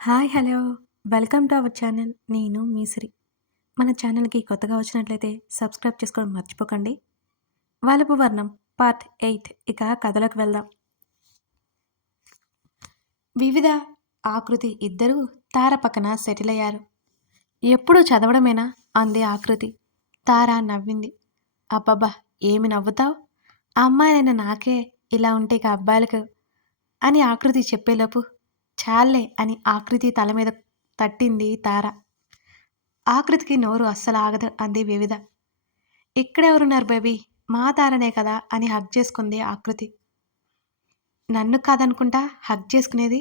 Hi! Hello! Welcome to our channel. నేను మీ సిరి. మన ఛానల్‌కి కొత్తగా వచ్చినట్లయితే సబ్స్క్రైబ్ చేసుకోవడం మర్చిపోకండి. 'వలపు వర్ణం' పార్ట్ 8 ఇక కథలోకి వెళ్దాం. వివిధ, ఆకృతి ఇద్దరూ తార పక్కన సెటిల్ అయ్యారు. ఎప్పుడూ చదవడమేనా? అంది ఆకృతి. తార నవ్వింది. అబ్బబ్బా! ఏమి నవ్వుతావ్? అమ్మాయినైన నాకే ఇలా ఉంటే ఇక అబ్బాయిలకు అని ఆకృతి చెప్పేలోపు చాల్లే అని ఆకృతి తల మీద తట్టింది తార. ఆకృతికి నోరు అస్సలాగదు అంది వివిధ. ఇక్కడెవరున్నారు బేబీ? మా తారనే కదా అని హగ్ చేసుకుంది ఆకృతి. నన్ను కాదనుకుంటా హగ్ చేసుకునేది?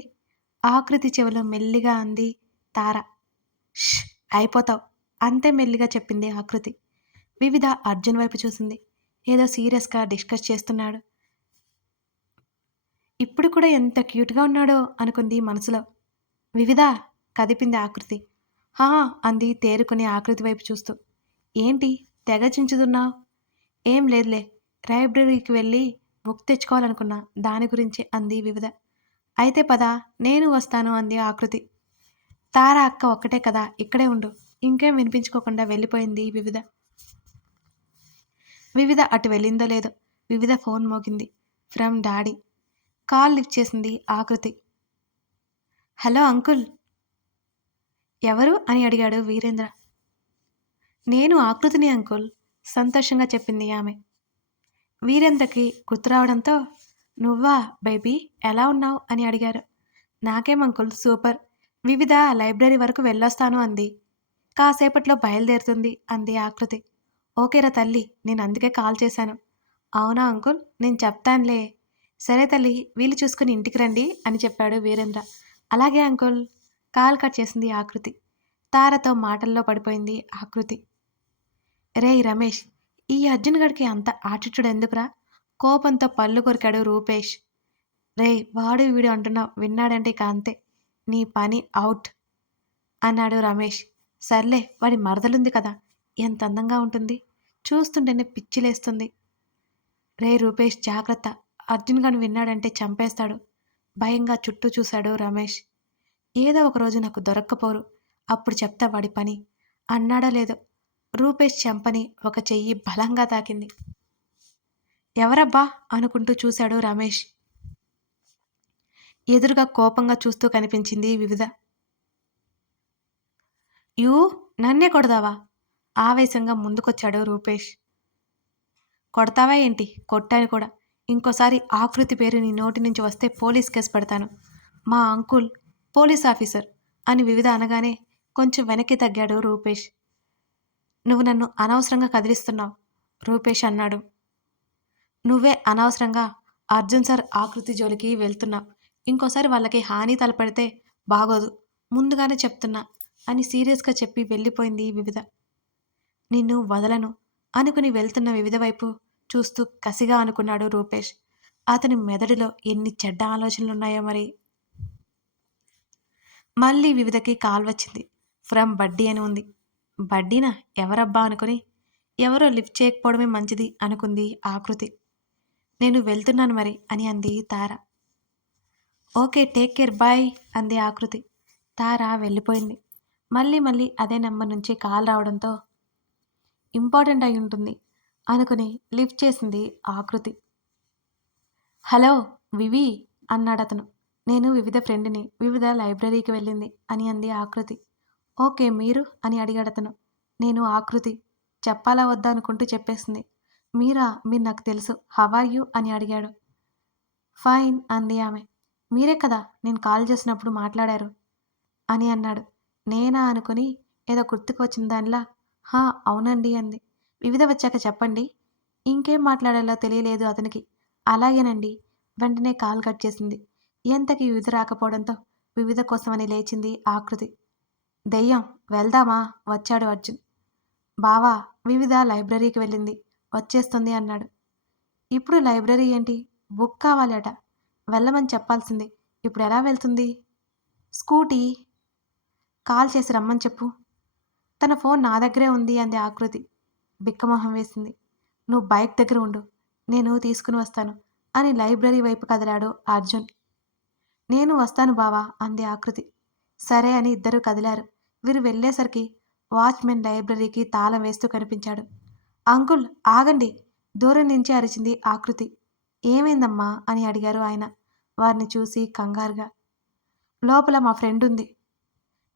ఆకృతి చెవిలో మెల్లిగా అంది తార. ష్! అయిపోతావ్ అంతే మెల్లిగా చెప్పింది ఆకృతి. వివిధ అర్జున్ వైపు చూసింది. ఏదో సీరియస్గా డిస్కస్ చేస్తున్నాడు. ఇప్పుడు కూడా ఎంత క్యూట్గా ఉన్నాడో అనుకుంది మనసులో. వివిధ కదిపింది ఆకృతి. హా అంది తేరుకుని ఆకృతి వైపు చూస్తూ. ఏంటి తెగ చించుతున్నావు? ఏం లేదులే, లైబ్రరీకి వెళ్ళి బుక్ తెచ్చుకోవాలనుకున్నా, దాని గురించి అంది వివిధ. అయితే పద, నేను వస్తాను అంది ఆకృతి. తార అక్క ఒక్కటే కదా, ఇక్కడే ఉండు. ఇంకేం వినిపించుకోకుండా వెళ్ళిపోయింది వివిధ. వివిధ అటు వెళ్ళిందో లేదో వివిధ ఫోన్ మోగింది. From daddy. కాల్ లిఫ్ట్ చేసింది ఆకృతి. Hello uncle. ఎవరు అని అడిగాడు వీరేంద్ర. నేను ఆకృతిని అంకుల్, సంతోషంగా చెప్పింది ఆమె. వీరేంద్రకి గుర్తురావడంతో నువ్వా బేబీ, ఎలా ఉన్నావు అని అడిగారు. నాకేం అంకుల్, సూపర్. వివిధ లైబ్రరీ వరకు వెళ్ళొస్తాను అంది. కాసేపట్లో బయలుదేరుతుంది అంది ఆకృతి. ఓకేరా తల్లి, నేను అందుకే కాల్ చేశాను. అవునా అంకుల్, నేను చెప్తానులే. సరే తల్లి, వీలు చూసుకుని ఇంటికి రండి అని చెప్పాడు వీరేంద్ర. అలాగే అంకుల్. కాల్ కట్ చేసింది ఆకృతి. తారతో మాటల్లో పడిపోయింది ఆకృతి. రేయ్ రమేష్, ఈ అర్జున్ గడికి అంత ఆటిట్యూడ్ ఎందుకురా? కోపంతో పళ్ళు కొరికాడు రూపేష్. రేయ్ వాడు వీడు అంటున్నావు, విన్నాడంటే ఇక అంతే, నీ పని అవుట్ అన్నాడు రమేష్. సర్లే, వాడి మరదలుంది కదా, ఎంత అందంగా ఉంటుంది, చూస్తుంటేనే పిచ్చిలేస్తుంది. రే రూపేష్ జాగ్రత్త, అర్జున్ గాని విన్నాడంటే చంపేస్తాడు. భయంగా చుట్టూ చూశాడు రమేష్. ఏదో ఒకరోజు నాకు దొరక్కపోరు, అప్పుడు చెప్తా వాడి పని అన్నాడో లేదో రూపేష్ చెంపని ఒక చెయ్యి బలంగా తాకింది. ఎవరబ్బా అనుకుంటూ చూశాడు రమేష్. ఎదురుగా కోపంగా చూస్తూ కనిపించింది వివిధ. యూ, నన్నే కొడదావా? ఆవేశంగా ముందుకొచ్చాడు రూపేష్. కొడతావా ఏంటి? కొట్టాను కూడా. ఇంకోసారి ఆకృతి పేరు నీ నోటి నుంచి వస్తే పోలీస్ కేసు పెడతాను. మా అంకుల్ పోలీస్ ఆఫీసర్ అని వివిధ అనగానే కొంచెం వెనక్కి తగ్గాడు రూపేష్. నువ్వు నన్ను అనవసరంగా కదిలిస్తున్నావు రూపేష్ అన్నాడు. నువ్వే అనవసరంగా అర్జున్ సార్ ఆకృతి జోలికి వెళ్తున్నావు. ఇంకోసారి వాళ్ళకి హాని తలపెడితే బాగోదు, ముందుగానే చెప్తున్నా అని సీరియస్గా చెప్పి వెళ్ళిపోయింది వివిధ. నిన్ను వదలను అనుకుని వెళ్తున్న వివిధ వైపు చూస్తూ కసిగా అనుకున్నాడు రూపేష్. అతని మెదడులో ఎన్ని చెడ్డ ఆలోచనలున్నాయో మరి. మళ్ళీ వివిధకి కాల్ వచ్చింది. ఫ్రమ్ బడ్డీ అని ఉంది. బడ్డీనా? ఎవరబ్బా అనుకుని ఎవరో లిఫ్ట్ చేయకపోవడమే మంచిది అనుకుంది ఆకృతి. నేను వెళ్తున్నాను మరి అని అంది తార. ఓకే, టేక్ కేర్, బాయ్ అంది ఆకృతి. తార వెళ్ళిపోయింది. మళ్ళీ అదే నెంబర్ నుంచి కాల్ రావడంతో ఇంపార్టెంట్ అయి ఉంటుంది అనుకుని లిఫ్ట్ చేసింది ఆకృతి. హలో వివి అన్నాడతను. నేను వివిధ ఫ్రెండ్ని, వివిధ లైబ్రరీకి వెళ్ళింది అని అంది ఆకృతి. ఓకే, మీరు అని అడిగాడతను. నేను ఆకృతి. చెప్పాలా వద్దా అనుకుంటూ చెప్పేసింది. మీరా? మీరు నాకు తెలుసు, హవ్ ఆర్ యూ అని అడిగాడు. ఫైన్ అంది ఆమె. మీరే కదా నేను కాల్ చేసినప్పుడు మాట్లాడారు అని అన్నాడు. నేనా అనుకుని ఏదో గుర్తుకు వచ్చిన దానిలా హా అవునండి అంది. వివిధ వచ్చాక చెప్పండి. ఇంకేం మాట్లాడాలో తెలియలేదు అతనికి. అలాగేనండి. వెంటనే కాల్ కట్ చేసింది. ఎంతకి వివిధ రాకపోవడంతో వివిధ కోసమని లేచింది ఆకృతి. దెయ్యం, వెళ్దామా? వచ్చాడు అర్జున్. బావా, వివిధ లైబ్రరీకి వెళ్ళింది, వచ్చేస్తుంది అన్నాడు. ఇప్పుడు లైబ్రరీ ఏంటి? బుక్ కావాలి అట. వెళ్ళమని చెప్పాల్సింది. ఇప్పుడు ఎలా వెళ్తుంది? స్కూటీ కాల్ చేసి రమ్మని చెప్పు. తన ఫోన్ నా దగ్గరే ఉంది అంది ఆకృతి. బిక్కమొహం వేసింది. నువ్వు బైక్ దగ్గర ఉండు, నేను తీసుకుని వస్తాను అని లైబ్రరీ వైపు కదిలాడు అర్జున్. నేను వస్తాను బావా అంది ఆకృతి. సరే అని ఇద్దరూ కదిలారు. వీరు వెళ్ళేసరికి వాచ్‌మెన్ లైబ్రరీకి తాళం వేస్తూ కనిపించాడు. అంకుల్ ఆగండి! దూరం నుంచి అరిచింది ఆకృతి. ఏమైందమ్మా? అని అడిగారు ఆయన. వారిని చూసి కంగారుగా. లోపల మా ఫ్రెండుంది.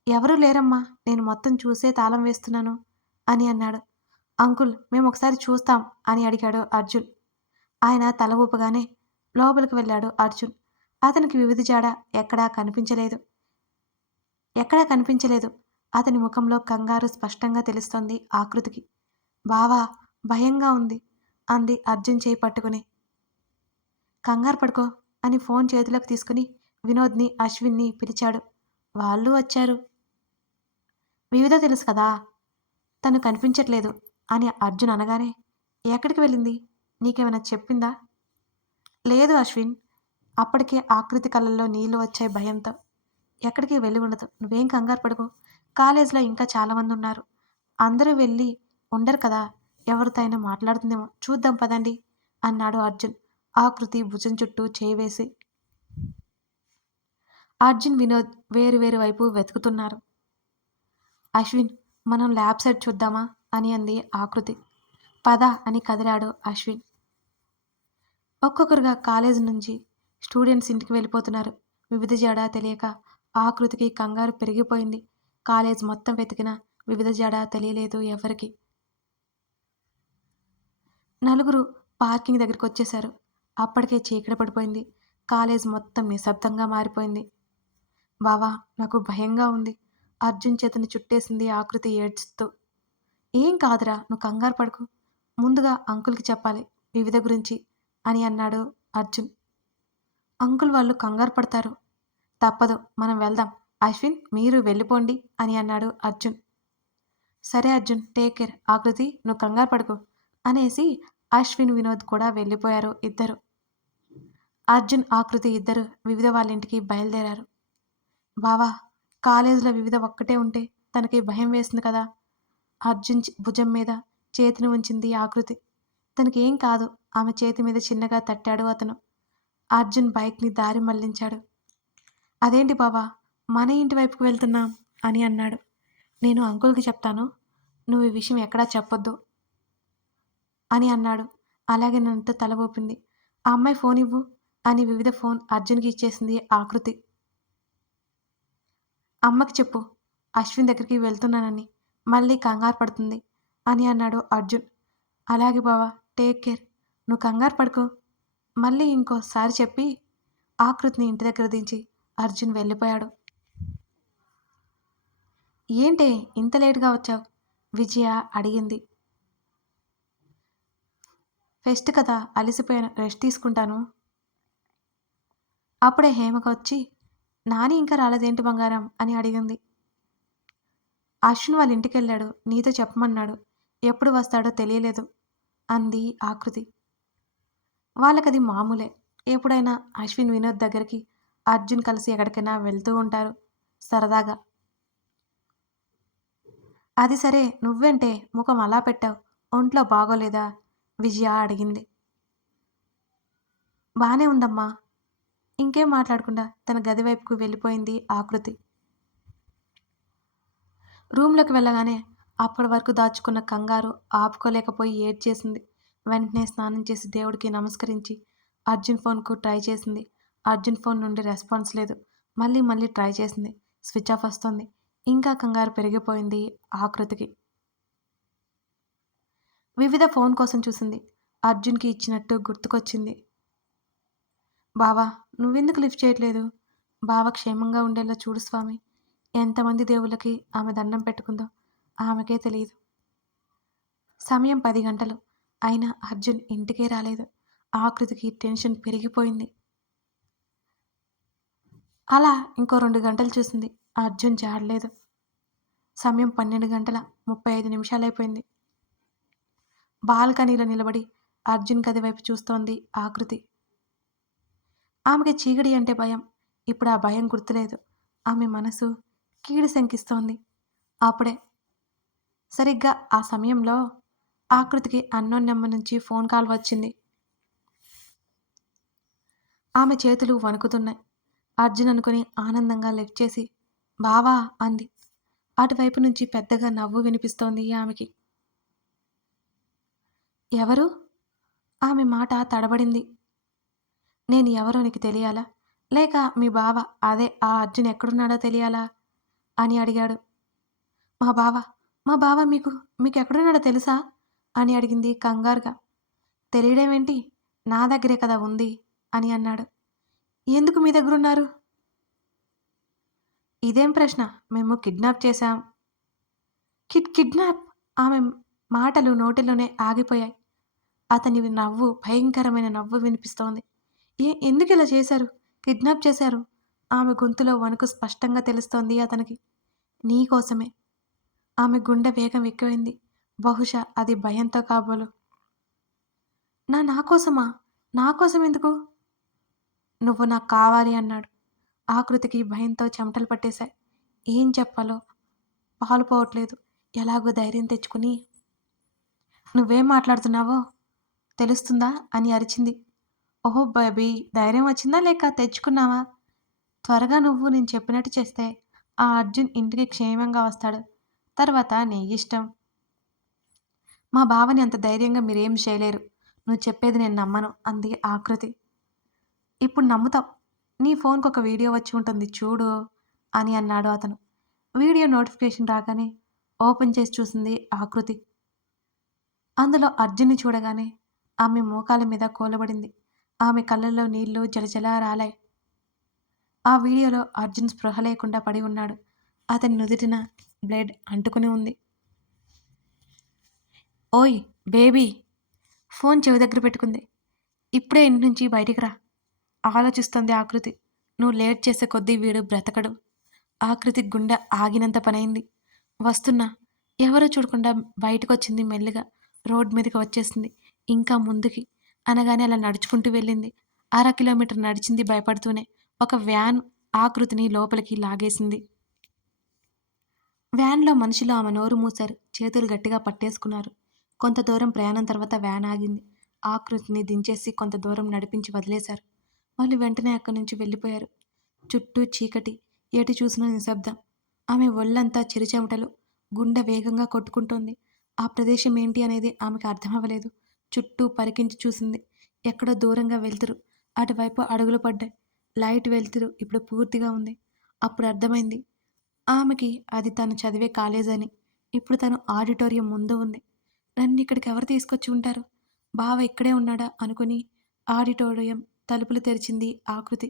ఎవరూ లేరమ్మా! నేను మొత్తం చూసే తాళం వేస్తున్నాను అని అన్నాడు. అంకుల్ మేమొకసారి చూస్తాం అని అడిగాడు అర్జున్. ఆయన తల ఊపగానే లోపలికి వెళ్ళాడు అర్జున్. అతనికి వివిధ జాడ ఎక్కడా కనిపించలేదు. అతని ముఖంలో కంగారు స్పష్టంగా తెలుస్తోంది ఆకృతికి. బావా! భయంగా ఉంది అంది అర్జున్ చేయి పట్టుకుని. కంగారు పడుకో అని ఫోన్ చేతిలోకి తీసుకుని వినోద్ని, అశ్విన్ని పిలిచాడు. వాళ్ళు వచ్చారు. వివిధ తెలుసు కదా! తను కనిపించట్లేదు అని అర్జున్ అనగానే, ఎక్కడికి వెళ్ళింది? నీకేమైనా చెప్పిందా? లేదు అశ్విన్. అప్పటికే ఆకృతి కళ్ళల్లో నీళ్లు వచ్చాయి భయంతో. ఎక్కడికి వెళ్ళి ఉండదు. నువ్వేం కంగారు పడకు. కాలేజీలో ఇంకా చాలామంది ఉన్నారు. అందరూ వెళ్ళి ఉండరు కదా! ఎవరితో అయినా మాట్లాడుతుందేమో చూద్దాం పదండి అన్నాడు అర్జున్ ఆకృతి భుజం చుట్టూ చేయి వేసి. అర్జున్, వినోద్ వేరు వేరు వైపు వెతుకుతున్నారు. అశ్విన్ మనం ల్యాబ్ సైడ్ చూద్దామా అని అంది ఆకృతి. పద అని కదిలాడు అశ్విన్. ఒక్కొక్కరుగా కాలేజీ నుంచి స్టూడెంట్స్ ఇంటికి వెళ్ళిపోతున్నారు. వివిధ జాడ తెలియక ఆకృతికి కంగారు పెరిగిపోయింది. కాలేజ్ మొత్తం వెతికినా వివిధ జాడ తెలియలేదు ఎవరికి. నలుగురు పార్కింగ్ దగ్గరికి వచ్చేశారు. అప్పటికే చీకటి పడిపోయింది. కాలేజ్ మొత్తం నిశ్శబ్దంగా మారిపోయింది. బావా నాకు భయంగా ఉంది. అర్జున్ చేతిని చుట్టేసింది ఆకృతి ఏడ్చుతూ. ఏం కాదురా నువ్వు కంగారు పడకు. ముందుగా అంకుల్కి చెప్పాలి వివిధ గురించి అని అన్నాడు అర్జున్. అంకుల్ వాళ్ళు కంగారు పడతారు. తప్పదు మనం వెళ్దాం. అశ్విన్ మీరు వెళ్ళిపోండి అని అన్నాడు అర్జున్. సరే అర్జున్ టేక్ కేర్. ఆకృతి నువ్వు కంగారు పడకు అనేసి అశ్విన్, వినోద్ కూడా వెళ్ళిపోయారు ఇద్దరు. అర్జున్, ఆకృతి ఇద్దరు వివిధ వాళ్ళ ఇంటికి బయలుదేరారు. బావా కాలేజీలో వివిధ ఒక్కటే ఉంటే తనకి భయం వేస్తుంది కదా! అర్జున్ భుజం మీద చేతిని ఉంచింది ఆకృతి. తనకి ఏం కాదు. ఆమె చేతి మీద చిన్నగా తట్టాడు అతను. అర్జున్ బైక్ని దారి మళ్లించాడు. అదేంటి బావా మన ఇంటి వైపుకు వెళ్తున్నాం అని అన్నాడు. నేను అంకుల్కి చెప్తాను. నువ్వు ఈ విషయం ఎక్కడా చెప్పొద్దు అని అన్నాడు. అలాగేనంటూ తల ఊపింది. ఆ అమ్మాయి ఫోన్ ఇవ్వు అని వివిధ ఫోన్ అర్జున్కి ఇచ్చేసింది ఆకృతి. అమ్మకి చెప్పు అశ్విన్ దగ్గరికి వెళ్తున్నానని. మళ్ళీ కంగారు పడుతుంది అని అన్నాడు అర్జున్. అలాగే బావా టేక్ కేర్. నువ్వు కంగారు పడుకో. మళ్ళీ ఇంకోసారి చెప్పి ఆకృతిని ఇంటి దగ్గర దించి అర్జున్ వెళ్ళిపోయాడు. ఏంటే ఇంత లేటుగా వచ్చావు? విజయ అడిగింది. ఫెస్ట్ కదా అలసిపోయాను, రెస్ట్ తీసుకుంటాను. అప్పుడే హేమక వచ్చి నాని ఇంకా రాలేదేంటి బంగారం అని అడిగింది. అశ్విన్ వాళ్ళ ఇంటికి వెళ్ళాడు. నీతో చెప్పమన్నాడు. ఎప్పుడు వస్తాడో తెలియలేదు అంది ఆకృతి. వాళ్ళకది మామూలే. ఎప్పుడైనా అశ్విన్, వినోద్ దగ్గరికి అర్జున్ కలిసి ఎక్కడికైనా వెళ్తూ ఉంటారు సరదాగా. అది సరే నువ్వేంటే ముఖం అలా పెట్టావు? ఒంట్లో బాగోలేదా? విజయ అడిగింది. బానే ఉందమ్మా. ఇంకేం మాట్లాడకుండా తన గది వైపుకు వెళ్ళిపోయింది ఆకృతి. రూమ్లోకి వెళ్ళగానే అప్పటి వరకు దాచుకున్న కంగారు ఆపుకోలేకపోయి ఏడ్చేసింది. వెంటనే స్నానం చేసి దేవుడికి నమస్కరించి అర్జున్ ఫోన్కు ట్రై చేసింది. అర్జున్ ఫోన్ నుండి రెస్పాన్స్ లేదు. మళ్ళీ మళ్ళీ ట్రై చేసింది. స్విచ్ ఆఫ్ వస్తోంది. ఇంకా కంగారు పెరిగిపోయింది ఆకృతికి. వివిధ ఫోన్ కోసం చూసింది. అర్జున్కి ఇచ్చినట్టు గుర్తుకొచ్చింది. బావా నువ్వెందుకు లిఫ్ట్ చేయట్లేదు? బావ క్షేమంగా ఉండేలా చూడు స్వామి. ఎంతమంది దేవుళ్ళకి ఆమె దండం పెట్టుకుందో ఆమెకే తెలియదు. సమయం 10 గంటలు. అయినా అర్జున్ ఇంటికే రాలేదు. ఆకృతికి టెన్షన్ పెరిగిపోయింది. అలా ఇంకో 2 గంటలు చూసింది. అర్జున్ జాడలేదు. సమయం 12:35 బాల్కనీలో నిలబడి అర్జున్ గది వైపు చూస్తోంది ఆకృతి. ఆమెకి చీకటి అంటే భయం. ఇప్పుడు ఆ భయం గుర్తులేదు. ఆమె మనసు కీడు శంకిస్తోంది. అప్పుడే సరిగ్గా ఆ సమయంలో ఆకృతికి అన్నోన్ నెంబర్ నుంచి ఫోన్ కాల్ వచ్చింది. ఆమె చేతులు వణుకుతున్నాయి. అర్జున్ అనుకుని ఆనందంగా లిఫ్ట్ చేసి బావా అంది. అటువైపు నుంచి పెద్దగా నవ్వు వినిపిస్తోంది ఆమెకి. ఎవరు? ఆమె మాట తడబడింది. నేను ఎవరో నీకు తెలియాలా? లేక మీ బావ అదే ఆ అర్జున్ ఎక్కడున్నాడో తెలియాలా? అని అడిగాడు. మా బావ, మా బావ మీకెక్కడున్నాడో తెలుసా? అని అడిగింది కంగారుగా. తెలియడమేంటి? నా దగ్గరే కదా ఉంది అని అన్నాడు. ఎందుకు మీ దగ్గరున్నారు? ఇదేం ప్రశ్న? మేము కిడ్నాప్ చేశాం. కిడ్నాప్? ఆమె మాటలు నోటిలోనే ఆగిపోయాయి. అతని నవ్వు భయంకరమైన నవ్వు వినిపిస్తోంది. ఎందుకిలా చేశారు? కిడ్నాప్ చేశారు. ఆమె గొంతులో వణుకు స్పష్టంగా తెలుస్తోంది అతనికి. నీకోసమే. ఆమె గుండె వేగం ఎక్కువైంది. బహుశా అది భయంతో కాబోలు. నా కోసమా? నా కోసమెందుకు? నువ్వు నాకు కావాలి అన్నాడు. ఆకృతికి భయంతో చెమటలు పట్టేశాయి. ఏం చెప్పాలో పాలు పోవట్లేదు. ఎలాగో ధైర్యం తెచ్చుకుని, నువ్వేం మాట్లాడుతున్నావో తెలుస్తుందా అని అరిచింది. ఓహో బేబీ, ధైర్యం వచ్చిందా లేక తెచ్చుకున్నావా? త్వరగా నువ్వు నేను చెప్పినట్టు చేస్తే ఆ అర్జున్ ఇంటికి క్షేమంగా వస్తాడు. తర్వాత నీ ఇష్టం. మా బావని అంత ధైర్యంగా మీరేం చేయలేరు. నువ్వు చెప్పేది నేను నమ్మను అంది ఆకృతి. ఇప్పుడు నమ్ముతావు. నీ ఫోన్‌కి ఒక వీడియో వచ్చి ఉంటుంది చూడు అని అన్నాడు అతను. వీడియో నోటిఫికేషన్ రాగానే ఓపెన్ చేసి చూసింది ఆకృతి. అందులో అర్జున్‌ని చూడగానే ఆమె మోకాళ్ళ మీద కూలబడింది. ఆమె కళ్ళల్లో నీళ్లు జలజలా రాలాయి. ఆ వీడియోలో అర్జున్ స్పృహ లేకుండా పడి ఉన్నాడు. అతని నుదిటిన బ్లడ్ అంటుకుని ఉంది. ఓయ్ బేబీ! ఫోన్ చెవి దగ్గర పెట్టుకుంది. ఇప్పుడే ఇంటి నుంచి బయటికి రా ఆలోచిస్తోంది ఆకృతి. నువ్వు లేట్ చేసే కొద్దీ వీడు బ్రతకడు. ఆకృతి గుండె ఆగినంత పనైంది. వస్తున్నా. ఎవరో చూడకుండా బయటకొచ్చింది మెల్లిగా. రోడ్ మీదకి వచ్చేసింది. ఇంకా ముందుకి అనగానే అలా నడుచుకుంటూ వెళ్ళింది. కిలోమీటర్ నడిచింది భయపడుతూనే. ఒక వ్యాన్ ఆకృతిని లోపలికి లాగేసింది. వ్యాన్‌లో మనుషులు ఆమె నోరు మూశారు. చేతులు గట్టిగా పట్టేసుకున్నారు. కొంత దూరం ప్రయాణం తర్వాత వ్యాన్ ఆగింది. ఆకృతిని దించేసి కొంత దూరం నడిపించి వదిలేశారు. వాళ్ళు వెంటనే అక్కడి నుంచి వెళ్ళిపోయారు. చుట్టూ చీకటి. ఎటు చూసినా నిశ్శబ్దం. ఆమె ఒళ్ళంతా చిరుచెమటలు. గుండె వేగంగా కొట్టుకుంటోంది. ఆ ప్రదేశం ఏంటి అనేది ఆమెకు అర్థమవ్వలేదు. చుట్టూ పరికించి చూసింది. ఎక్కడో దూరంగా వెలుతురు. అటువైపు అడుగులు పడ్డాయి. లైట్ వెలుతురు ఇప్పుడు పూర్తిగా ఉంది. అప్పుడు అర్థమైంది ఆమెకి అది తను చదివే కాలేజని. ఇప్పుడు తను ఆడిటోరియం ముందు ఉంది. నన్నిక్కడికి ఎవరు తీసుకొచ్చి ఉంటారు? బావ ఇక్కడే ఉన్నాడా అనుకుని ఆడిటోరియం తలుపులు తెరిచింది ఆకృతి.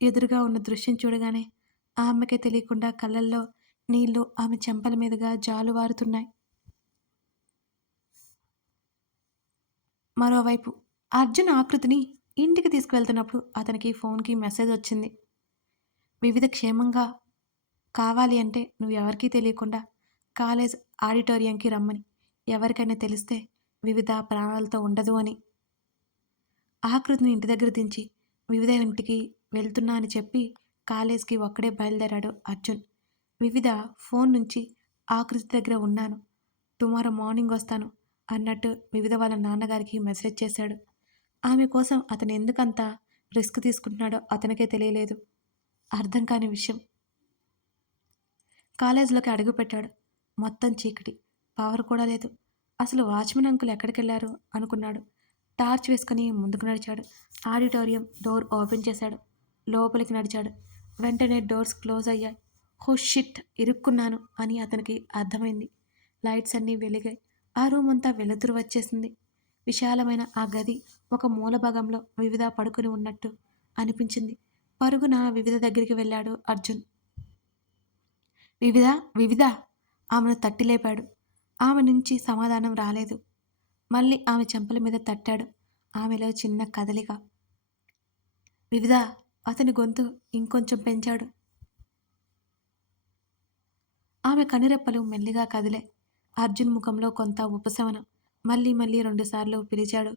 ఎదురుగా ఉన్న దృశ్యం చూడగానే ఆమెకే తెలియకుండా కళ్ళల్లో నీళ్లు ఆమె చెంపల మీదుగా జాలువారుతున్నాయి. మరోవైపు అర్జున్ ఆకృతిని ఇంటికి తీసుకువెళ్తున్నప్పుడు అతనికి ఫోన్‌కి మెసేజ్ వచ్చింది. వివిధ క్షేమంగా కావాలి అంటే నువ్వెవరికీ తెలియకుండా కాలేజ్ ఆడిటోరియంకి రమ్మని. ఎవరికైనా తెలిస్తే వివిధ ప్రాణాలతో ఉండదు అని. ఆకృతిని ఇంటి దగ్గర దించి వివిధ ఇంటికి వెళ్తున్నా అని చెప్పి కాలేజ్‌కి ఒక్కడే బయలుదేరాడు అర్జున్. వివిధ ఫోన్ నుంచి ఆకృతి దగ్గర ఉన్నాను. టుమారో మార్నింగ్ వస్తాను అన్నట్టు వివిధ వాళ్ళ నాన్నగారికి మెసేజ్ చేశాడు. ఆమె కోసం అతను ఎందుకంత రిస్క్ తీసుకుంటున్నాడో అతనికే తెలియలేదు. అర్థం కాని విషయం. కాలేజీలోకి అడుగుపెట్టాడు. మొత్తం చీకటి. పవర్ కూడా లేదు. అసలు వాచ్‌మెన్ అంకుల్ ఎక్కడికెళ్లారు అనుకున్నాడు. టార్చ్ వేసుకుని ముందుకు నడిచాడు. ఆడిటోరియం డోర్ ఓపెన్ చేశాడు. లోపలికి నడిచాడు. వెంటనే డోర్స్ క్లోజ్ అయ్యాయి. ఓహ్ షిట్! ఇరుక్కున్నాను అని అతనికి అర్థమైంది. లైట్స్ అన్నీ వెలిగాయి. ఆ రూమ్ అంతా వెలుతురు వచ్చేసింది. విశాలమైన ఆ గది ఒక మూల భాగంలో వివిధ పడుకుని ఉన్నట్టు అనిపించింది. పరుగున వివిధ దగ్గరికి వెళ్ళాడు అర్జున్. వివిధ, వివిధ! ఆమెను తట్టి లేపాడు. ఆమె నుంచి సమాధానం రాలేదు. మళ్ళీ ఆమె చెంపల మీద తట్టాడు. ఆమెలో చిన్న కదలిక. వివిధ! అతని గొంతు ఇంకొంచెం పెంచాడు. ఆమె కనురెప్పలు మెల్లిగా కదిలాయి. అర్జున్ ముఖంలో కొంత ఉపశమనం. మళ్ళీ మళ్ళీ రెండుసార్లు పిలిచాడు.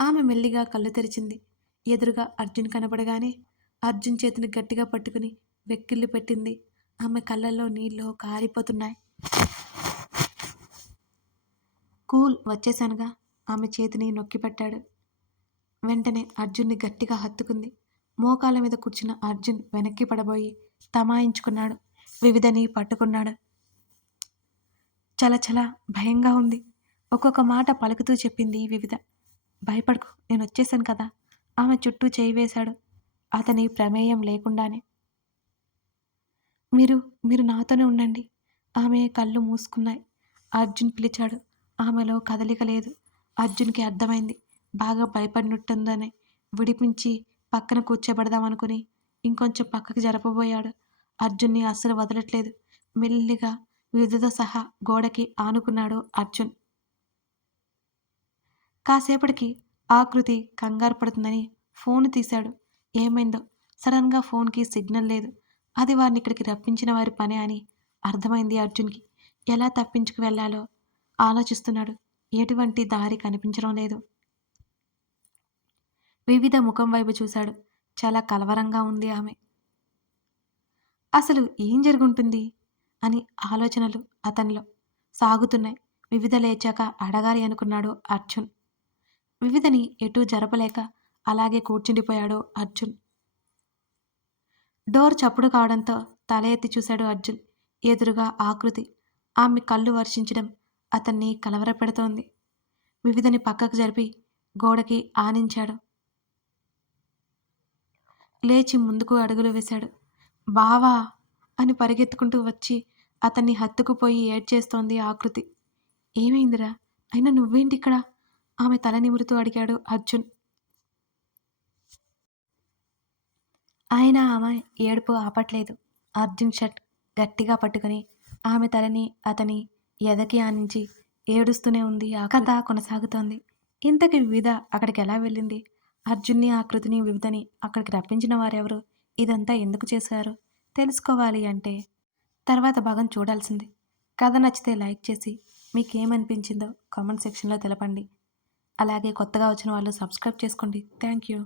ఆమె మెల్లిగా కళ్ళు తెరిచింది. ఎదురుగా అర్జున్ కనపడగానే అర్జున్ చేతిని గట్టిగా పట్టుకుని వెక్కిళ్ళు పెట్టింది. ఆమె కళ్ళల్లో నీళ్లు కారిపోతున్నాయి. కూల్ వచ్చేశానుగా. ఆమె చేతిని నొక్కిపట్టాడు. వెంటనే అర్జున్ని గట్టిగా హత్తుకుంది. మోకాళ్ళ మీద కూర్చున్న అర్జున్ వెనక్కి పడబోయి తమాయించుకున్నాడు. వివిధని పట్టుకున్నాడు. చల భయంగా ఉంది. ఒక్కొక్క మాట పలుకుతూ చెప్పింది వివిధ. భయపడకు, నేనొచ్చేశాను కదా. ఆమె చుట్టూ చేయి వేశాడు. అతని ప్రమేయం లేకుండానే. మీరు మీరు నాతోనే ఉండండి. ఆమె కళ్ళు మూసుకున్నాయి. అర్జున్ పిలిచాడు. ఆమెలో కదలిక లేదు. అర్జున్‌కి అర్థమైంది. బాగా భయపడినట్టుందని. విడిపించి పక్కన కూర్చోబెడదామనుకుని ఇంకొంచెం పక్కకి జరపబోయాడు. అర్జున్‌ని అస్సలు వదలట్లేదు. మెల్లిగా వివిధతో సహా గోడకి ఆనుకున్నాడు అర్జున్. కాసేపటికి ఆకృతి కంగారు పడుతుందని ఫోను తీశాడు. ఏమైందో? సడన్‌గా ఫోన్‌కి సిగ్నల్ లేదు. అది వారినిక్కడికి రప్పించిన వారి పనే అని అర్థమైంది అర్జున్‌కి. ఎలా తప్పించుకు వెళ్ళాలో ఆలోచిస్తున్నాడు. ఎటువంటి దారి కనిపించడం లేదు. వివిధ ముఖం వైపు చూశాడు. చాలా కలవరంగా ఉంది ఆమె. అసలు ఏం జరుగుంటుంది అని ఆలోచనలు అతనిలో సాగుతున్నాయి. వివిధ లేచాక అడగాలి అనుకున్నాడు అర్జున్. వివిధని ఎటూ జరపలేక అలాగే కూర్చుండిపోయాడు అర్జున్. డోర్ చప్పుడు కావడంతో తల ఎత్తి చూశాడు అర్జున్. ఎదురుగా ఆకృతి. ఆమె కళ్ళు వర్షించడం అతన్ని కలవరపెడుతోంది. వివిధని పక్కకు జరిపి గోడకి ఆనించాడు. లేచి ముందుకు అడుగులు వేశాడు. బావా అని పరిగెత్తుకుంటూ వచ్చి అతన్ని హత్తుకుపోయి ఏడ్చేస్తోంది ఆకృతి. ఏమైందిరా? అయినా నువ్వేంటిక్కడ? ఆమె తల నిమురుతూ అడిగాడు అర్జున్. ఆయన ఆమె ఏడుపు ఆపట్లేదు. అర్జున్ షర్ట్ గట్టిగా పట్టుకుని ఆమె తలని అతని ఎదకి ఆనించి ఏడుస్తూనే ఉంది. ఆ కథ కొనసాగుతోంది. ఇంతకి వివిధ అక్కడికి ఎలా వెళ్ళింది? అర్జున్ని, ఆకృతిని, వివిధని అక్కడికి రప్పించిన వారెవరు? ఇదంతా ఎందుకు చేశారు? తెలుసుకోవాలి అంటే తర్వాత భాగం చూడాల్సిందే. కథ నచ్చితే లైక్ చేసి మీకేమనిపించిందో కామెంట్ సెక్షన్లో తెలపండి. అలాగే కొత్తగా వచ్చిన వాళ్ళు సబ్స్క్రైబ్ చేసుకోండి. Thank you.